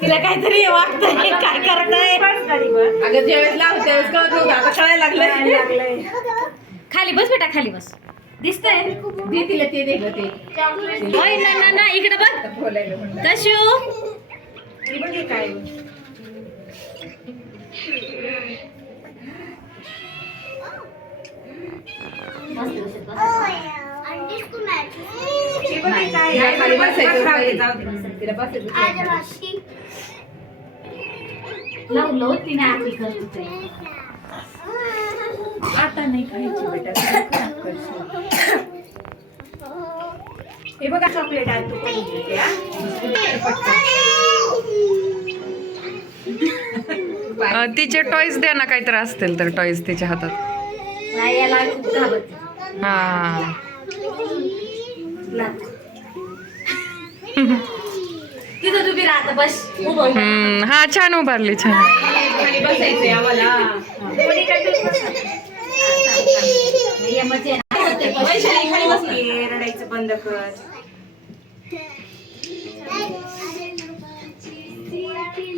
तिला काहीतरी वाटतंय काय करताय? अगं ज्यावेळेस लावत त्यावेळेस कळत नव्हतं. आता कळायला लागलं खाली बस बेटा खाली बस. दिसतंय? दे तिला ते दे गं ते. ओय ना ना ना इकडे बघ. बोलायला म्हणलं. कशू तिला खाली बसायचं होतं. तिला बसायचं तिने करत होते. आता नाही खायची बेटा तुला खराब करशील. हे बघा चॉकलेट आहे तू तिचे टॉईज द्या ना काहीतरी असतील तर टॉईज तिच्या हातात. हा. बस. हम्म, हा छान उभारली छान. खाली बसायचंय आम्हाला. ये मजे ना. वैशाली खाली बस ना. रडायचं बंद कर.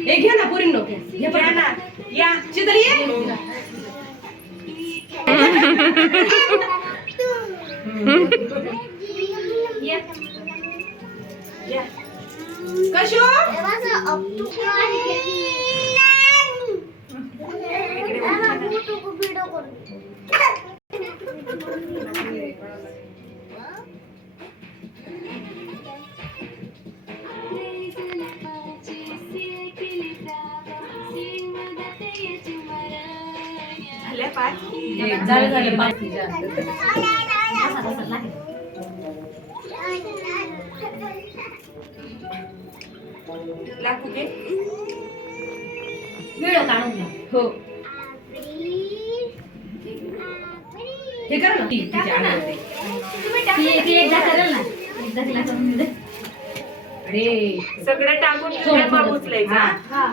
हे घ्या ना पुरी नको घ्या ना. या. चित्र ये. या. कशो? पाच झालं काढून घ्या. हो. हे कर ना. ती तिच्या अंगामध्ये ती ती एकदा करेल ना. एकदा तिला करून दे. अरे सगळं टाकून थोडं. उचलायचा हा.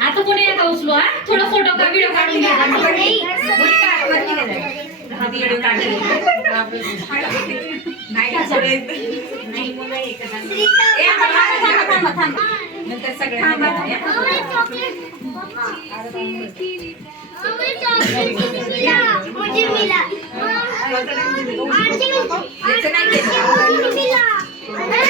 आता कोणी नका उचलू हा? थोडं फोटो का व्हिडिओ काढून घ्या. काढले. नाही. ए, आता थांबा थांबा थांबा नंतर सगळ्यांना द्या. मुझे मिला. याचं नाही. गाडी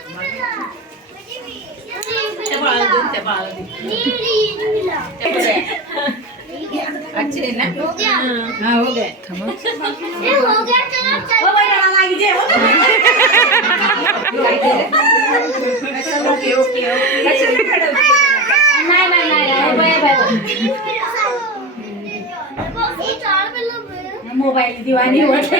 त्या बाळाला दे, त्या बाळाला दे. अच्छे है ना? हो हाँ हो गए ये हो गया चलो चल ओके ओके ओके नाही नाही नाही बाय बाय. ये चार पे लोग मोबाईल दिवाणी. होत